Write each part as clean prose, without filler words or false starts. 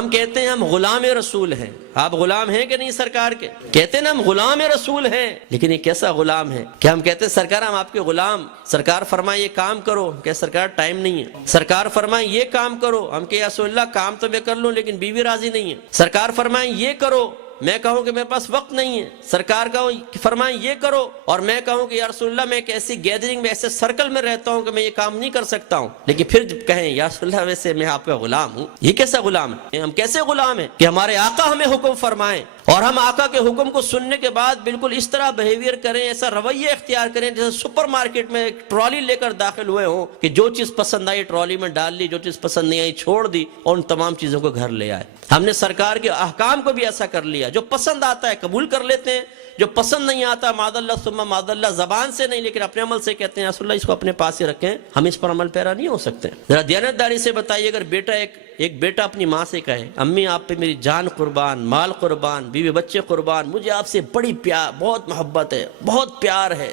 ہم کہتے ہیں ہم غلام رسول ہیں. آپ غلام ہیں کہ نہیں سرکار کے؟ کہتے ہیں نا ہم غلام رسول ہیں، لیکن یہ کیسا غلام ہے؟ کیا ہم کہتے ہیں سرکار ہم آپ کے غلام، سرکار فرمائے یہ کام کرو، کہ سرکار ٹائم نہیں ہے. سرکار فرمائے یہ کام کرو، ہم کہ یا رسول اللہ کام تو میں کر لوں لیکن بیوی راضی نہیں ہے. سرکار فرمائے یہ کرو، میں کہوں کہ میرے پاس وقت نہیں ہے. سرکار کا فرمائیں یہ کرو اور میں کہوں کہ یا رسول اللہ میں ایک ایسی گیدرنگ میں ایسے سرکل میں رہتا ہوں کہ میں یہ کام نہیں کر سکتا ہوں، لیکن پھر جب کہیں یا رسول اللہ ویسے میں آپ کا غلام ہوں. یہ کیسا غلام ہے؟ ہم کیسے غلام ہیں کہ ہمارے آقا ہمیں حکم فرمائیں اور ہم آقا کے حکم کو سننے کے بعد بالکل اس طرح بہیویئر کریں، ایسا رویہ اختیار کریں جیسے سپر مارکیٹ میں ایک ٹرالی لے کر داخل ہوئے ہوں کہ جو چیز پسند آئی ٹرالی میں ڈال لی، جو چیز پسند نہیں آئی چھوڑ دی اور ان تمام چیزوں کو گھر لے آئے. ہم نے سرکار کے احکام کو بھی ایسا کر لیا، جو پسند آتا ہے قبول کر لیتے ہیں، جو پسند نہیں آتا معاذ اللہ ثم معاذ اللہ زبان سے نہیں لیکن اپنے عمل سے کہتے ہیں رسول اللہ اس کو اپنے پاس ہی رکھیں. ہم اس پر عمل پیرا نہیں ہو سکتے. ذرا دیانتداری سے بتائیے، اگر بیٹا ایک بیٹا اپنی ماں سے کہے امی آپ پہ میری جان قربان، مال قربان، بیوی بچے قربان، مجھے آپ سے بڑی پیار، بہت محبت ہے، بہت پیار ہے،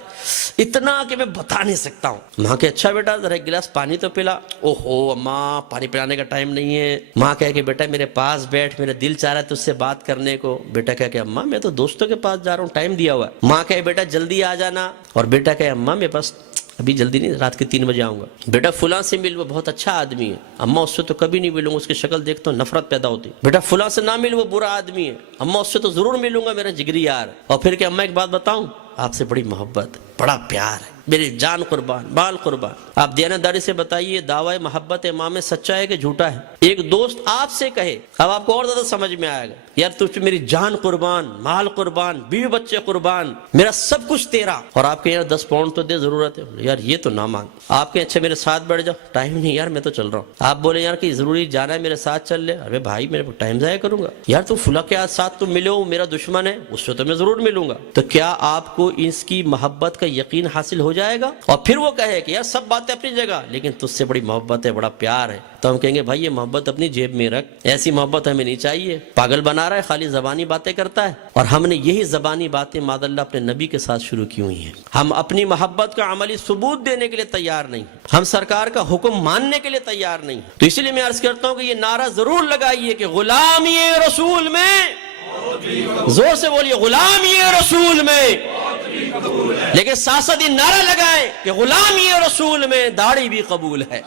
اتنا کہ میں بتا نہیں سکتا ہوں. ماں کہ اچھا بیٹا ذرا ایک گلاس پانی تو پلا. اوہو اماں پانی پلانے کا ٹائم نہیں ہے. ماں کہے کہ بیٹا میرے پاس بیٹھ، میرا دل چاہ رہا ہے تجھ سے بات کرنے کو. بیٹا کہے کہ اماں میں تو دوستوں کے پاس جا رہا ہوں، ٹائم دیا ہوا ہے. ماں کہے بیٹا جلدی آ جانا، اور بیٹا کہے اماں میرے پاس ابھی جلدی نہیں، رات کے 3 بجے آؤں گا. بیٹا فلاں سے مل، وہ بہت اچھا آدمی ہے. اماں اس سے تو کبھی نہیں ملوں گا، اس کی شکل دیکھتا ہوں نفرت پیدا ہوتی. بیٹا فلاں سے نہ مل، وہ برا آدمی ہے. اماں اس سے تو ضرور ملوں گا، میرا جگری یار. اور پھر کہ اماں ایک بات بتاؤں، آپ سے بڑی محبت، بڑا پیار ہے، میری جان قربان، مال قربان. آپ دیانتداری سے بتائیے دعوی محبت امام میں سچا ہے کہ جھوٹا ہے؟ ایک دوست آپ سے کہے، اب آپ کو اور زیادہ سمجھ میں آئے گا، یار تجھ میری جان قربان، مال قربان، بیوی بچے قربان، میرا سب کچھ تیرا، اور آپ کے یار 10 پاؤنڈ تو دے ضرورت ہے، یار یہ تو نہ مانگ. آپ کے اچھا میرے ساتھ بیٹھ جاؤ، ٹائم نہیں یار میں تو چل رہا ہوں. آپ بولے یار کہ ضروری جانا ہے میرے ساتھ چل لے، ارے بھائی میرے ٹائم ضائع کروں گا یار، تو فلاں کے ساتھ تم ملو، میرا دشمن ہے اس سے تو میں ضرور ملوں گا. تو کیا آپ کو اس کی محبت کا یقین حاصل ہو جائے گا؟ اور پھر وہ کہے کہ یار سب باتیں اپنی جگہ لیکن تجھ سے بڑی محبت ہے، بڑا پیار ہے، تو ہم کہیں گے بھائی یہ محبت اپنی جیب میں رکھ، ایسی محبت ہمیں نہیں چاہیے. پاگل بنا رہا ہے، خالی زبانی باتیں کرتا ہے. اور ہم نے یہی زبانی باتیں معاذ اللہ اپنے نبی کے ساتھ شروع کی ہوئی ہیں. ہم اپنی محبت کا عملی ثبوت دینے کے لیے تیار نہیں، ہم سرکار کا حکم ماننے کے لیے تیار نہیں. تو اسی لیے میں عرض کرتا ہوں کہ یہ نعرہ ضرور لگائیے کہ غلامی رسول میں، زور سے بولیے غلامی رسول میں، لیکن ساتھ ہی نعرہ لگائیں کہ غلامی رسول میں داڑھی بھی قبول ہے،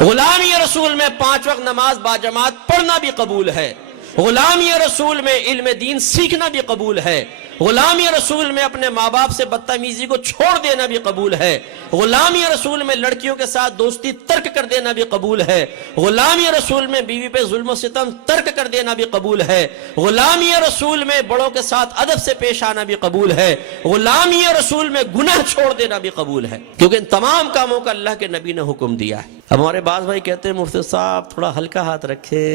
غلامی رسول میں 5 وقت نماز باجماعت پڑھنا بھی قبول ہے، غلامی رسول میں علم دین سیکھنا بھی قبول ہے، غلامی رسول میں اپنے ماں باپ سے بدتمیزی کو چھوڑ دینا بھی قبول ہے، غلامی رسول میں لڑکیوں کے ساتھ دوستی ترک کر دینا بھی قبول ہے، غلامی رسول میں بیوی پہ ظلم و ستم ترک کر دینا بھی قبول ہے، غلامی رسول میں بڑوں کے ساتھ ادب سے پیش آنا بھی قبول ہے، غلامی رسول میں گناہ چھوڑ دینا بھی قبول ہے، کیونکہ ان تمام کاموں کا اللہ کے نبی نے حکم دیا ہے. ہمارے بعض بھائی کہتے ہیں مفتی صاحب تھوڑا ہلکا ہاتھ رکھے،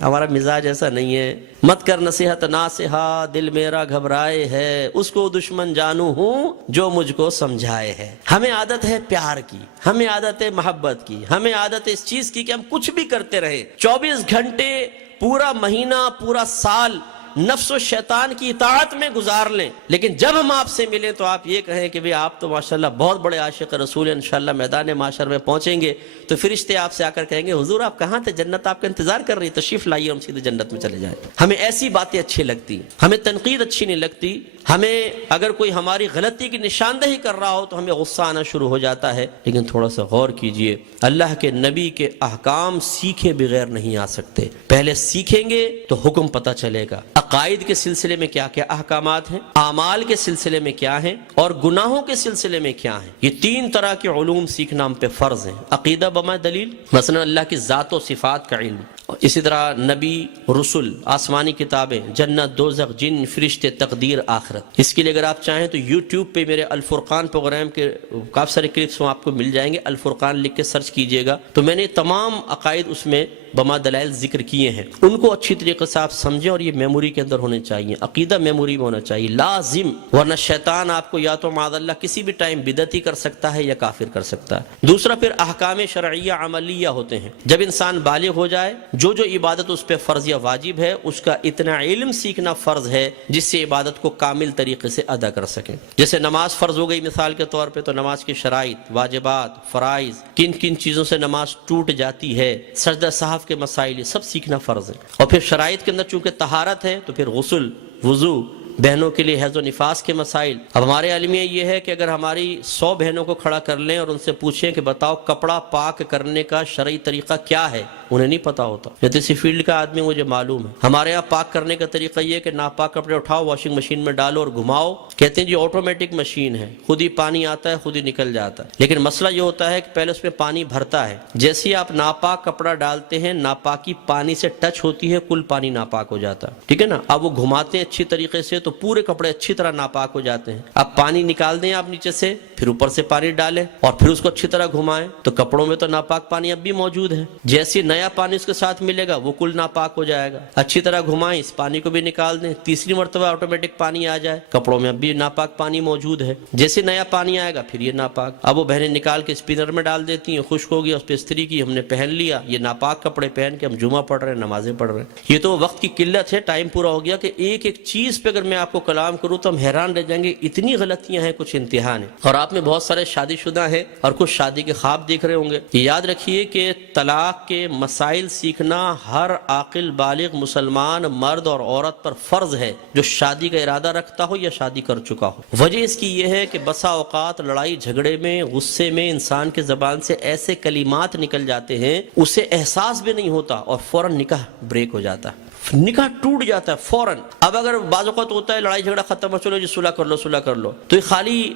ہمارا مزاج ایسا نہیں ہے، مت کر نصیحت ناصحہ، دل میرا گھبرائے ہے، اس کو دشمن جانو ہوں جو مجھ کو سمجھائے ہے. ہمیں عادت ہے پیار کی، ہمیں عادت ہے محبت کی، ہمیں عادت ہے اس چیز کی کہ ہم کچھ بھی کرتے رہے، 24 گھنٹے، پورا مہینہ، پورا سال نفس و شیطان کی اطاعت میں گزار لیں، لیکن جب ہم آپ سے ملیں تو آپ یہ کہیں کہ آپ تو ماشاءاللہ بہت بڑے عاشق رسول ہیں، انشاءاللہ میدان معاشر میں پہنچیں گے تو فرشتے آپ سے آ کر کہیں گے حضور آپ کہاں تھے، جنت آپ کا انتظار کر رہی، تشریف لائیے ہم سیدھے جنت میں چلے جائیں. ہمیں ایسی باتیں اچھی لگتی، ہمیں تنقید اچھی نہیں لگتی. ہمیں اگر کوئی ہماری غلطی کی نشاندہی کر رہا ہو تو ہمیں غصہ آنا شروع ہو جاتا ہے، لیکن تھوڑا سا غور کیجئے، اللہ کے نبی کے احکام سیکھے بغیر نہیں آ سکتے. پہلے سیکھیں گے تو حکم پتہ چلے گا، عقائد کے سلسلے میں کیا کیا احکامات ہیں، اعمال کے سلسلے میں کیا ہیں، اور گناہوں کے سلسلے میں کیا ہیں. یہ 3 طرح کے علوم سیکھنا ہم پہ فرض ہیں. عقیدہ بما دلیل، مثلا اللہ کی ذات و صفات کا علم، اسی طرح نبی، رسول، آسمانی کتابیں، جنت، دوزخ، جن، فرشتے، تقدیر، آخرت. اس کے لیے اگر آپ چاہیں تو یوٹیوب پہ میرے الفرقان پروگرام کے کافی سارے کلپس آپ کو مل جائیں گے، الفرقان لکھ کے سرچ کیجئے گا تو میں نے تمام عقائد اس میں بما دلائل ذکر کیے ہیں. ان کو اچھی طریقے سے آپ سمجھیں اور یہ میموری کے اندر ہونے چاہیے، عقیدہ میموری میں ہونا چاہیے لازم، ورنہ شیطان آپ کو یا تو معاذ اللہ کسی بھی ٹائم بدعتی کر سکتا ہے یا کافر کر سکتا ہے. دوسرا پھر احکام شرعیہ عملیہ ہوتے ہیں. جب انسان بالغ ہو جائے، جو عبادت اس پہ فرض یا واجب ہے اس کا اتنا علم سیکھنا فرض ہے جس سے عبادت کو کامل طریقے سے ادا کر سکیں. جیسے نماز فرض ہو گئی مثال کے طور پہ، تو نماز کی شرائط، واجبات، فرائض، کن کن چیزوں سے نماز ٹوٹ جاتی ہے، سجدہ سہو کے مسائل، یہ سب سیکھنا فرض ہے. اور پھر شرائط کے اندر چونکہ طہارت ہے تو پھر غسل، وضو، بہنوں کے لیے حیض و نفاس کے مسائل. اب ہمارے عالمیہ یہ ہے کہ اگر ہماری 100 بہنوں کو کھڑا کر لیں اور ان سے پوچھیں کہ بتاؤ کپڑا پاک کرنے کا شرعی طریقہ کیا ہے، انہیں نہیں پتا ہوتا. یہ تو اسی فیلڈ کا آدمی مجھے معلوم ہے. ہمارے یہاں پاک کرنے کا طریقہ یہ ہے کہ ناپاک کپڑے اٹھاؤ، واشنگ مشین میں ڈالو اور گھماؤ. کہتے ہیں جی آٹومیٹک مشین ہے، خود ہی پانی آتا ہے، خود ہی نکل جاتا ہے. لیکن مسئلہ یہ ہوتا ہے کہ پہلے اس میں پانی بھرتا ہے، جیسے ہی آپ ناپاک کپڑا ڈالتے ہیں ناپاکی پانی سے ٹچ ہوتی ہے، کل پانی ناپاک ہو جاتا ہے. ٹھیک ہے نا. اب وہ گھماتے ہیں اچھی طریقے سے تو پورے کپڑے اچھی طرح ناپاک ہو جاتے ہیں. اب پانی نکال دیں آپ نیچے سے، پھر اوپر سے پانی ڈالیں اور پھر اس کو اچھی طرح گھمائیں تو کپڑوں میں تو ناپاک پانی اب بھی موجود ہے. جیسے نیا پانی اس کے ساتھ ملے گا وہ کل ناپاک ہو جائے گا. اچھی طرح گھمائیں، اس پانی کو بھی نکال دیں، تیسری مرتبہ آٹومیٹک پانی آ جائے، کپڑوں میں اب بھی ناپاک پانی موجود ہے. جیسے نیا پانی آئے گا پھر یہ ناپاک. اب وہ بہنیں نکال کے اسپنر میں ڈال دیتی ہیں، خشک ہو گیا، اس پہ استری کی، ہم نے پہن لیا. یہ ناپاک کپڑے پہن کے ہم جمعہ پڑھ رہے ہیں، نمازیں پڑھ رہے ہیں. یہ تو وقت کی قلت ہے، ٹائم پورا ہو گیا کہ ایک ایک چیز پہ اگر میں آپ کو کلام کروں تو ہم حیران رہ جائیں گے، اتنی غلطیاں ہیں، کچھ انتہا نہیں. اور آپ میں بہت سارے شادی شدہ ہیں اور کچھ شادی کے خواب دیکھ رہے ہوں گے. یاد رکھیے کہ طلاق کے مسائل سیکھنا ہر عاقل بالغ مسلمان مرد اور عورت پر فرض ہے، جو شادی کا ارادہ رکھتا ہو یا شادی کر چکا ہو. وجہ اس کی یہ ہے کہ بسا اوقات لڑائی جھگڑے میں، غصے میں انسان کے زبان سے ایسے کلمات نکل جاتے ہیں اسے احساس بھی نہیں ہوتا اور فوراً نکاح بریک ہو جاتا ہے، نکاح ٹوٹ جاتا ہے فوراً. اب اگر بعض اوقات ہوتا ہے لڑائی جھگڑا ختم ہو، چلو جی صلح کر لو، صلح کر لو، تو یہ خالی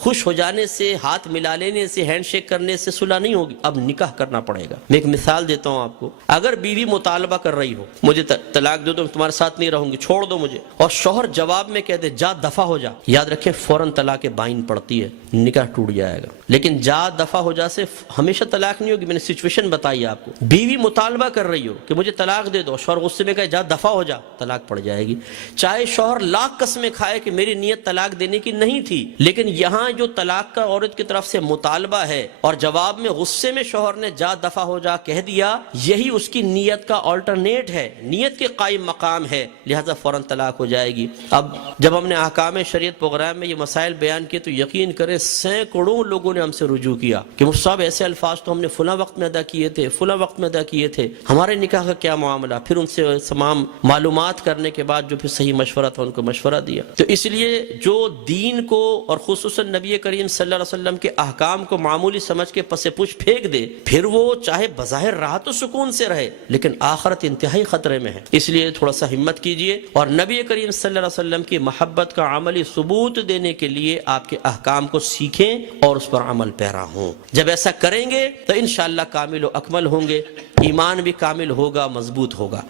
خوش ہو جانے سے، ہاتھ ملا لینے سے، ہینڈ شیک کرنے سے صلح نہیں ہوگی. اب نکاح کرنا پڑے گا. میں ایک مثال دیتا ہوں آپ کو. اگر بیوی مطالبہ کر رہی ہو مجھے طلاق دے دو، تمہارے ساتھ نہیں رہوں گی، چھوڑ دو مجھے، اور شوہر جواب میں کہہ دے جا دفع ہو جا، یاد رکھیں فوراً طلاق بائن پڑتی ہے، نکاح ٹوٹ جائے گا. لیکن جا دفع ہو جا سے ہمیشہ طلاق نہیں ہوگی. میں نے سچویشن بتائی آپ کو. بیوی مطالبہ کر رہی ہو کہ مجھے طلاق دے دو، شوہر غصے میں کہے جا دفع ہو جا، طلاق پڑ جائے گی. چاہے شوہر لاکھ قسمیں کھائے کہ میری نیت طلاق دینے کی نہیں تھی، لیکن یہاں جو طلاق کا عورت کی طرف سے مطالبہ ہے اور جواب میں غصے میں شوہر نے جا دفع ہو جا کہہ دیا، یہی اس کی نیت کا آلٹرنیٹ ہے، نیت کے قائم مقام ہے، لہذا فوراً طلاق ہو جائے گی. اب جب ہم نے احکام شریعت پروگرام میں یہ مسائل بیان کیے تو یقین کریں سینکڑوں لوگوں نے ہم سے رجوع کیا کہ مفتی صاحب ایسے الفاظ تو ہم نے فلاں وقت میں ادا کیے تھے، فلاں وقت میں ادا کیے تھے، ہمارے نکاح کا کیا معاملہ. پھر ان سے تمام معلومات کرنے کے بعد جو پھر صحیح مشورہ تھا ان کو مشورہ دیا. تو اس لیے جو دین کو اور خصوصاً نبی کریم صلی اللہ علیہ وسلم کے احکام کو معمولی سمجھ کے پس پش پھینک دے، پھر وہ چاہے بظاہر راحت و سکون سے رہے لیکن آخرت انتہائی خطرے میں ہے. اس لیے تھوڑا سا ہمت کیجئے اور نبی کریم صلی اللہ علیہ وسلم کی محبت کا عملی ثبوت دینے کے لیے آپ کے احکام کو سیکھیں اور اس پر عمل پیرا ہوں. جب ایسا کریں گے تو انشاءاللہ کامل و اکمل ہوں گے، ایمان بھی کامل ہوگا، مضبوط ہوگا.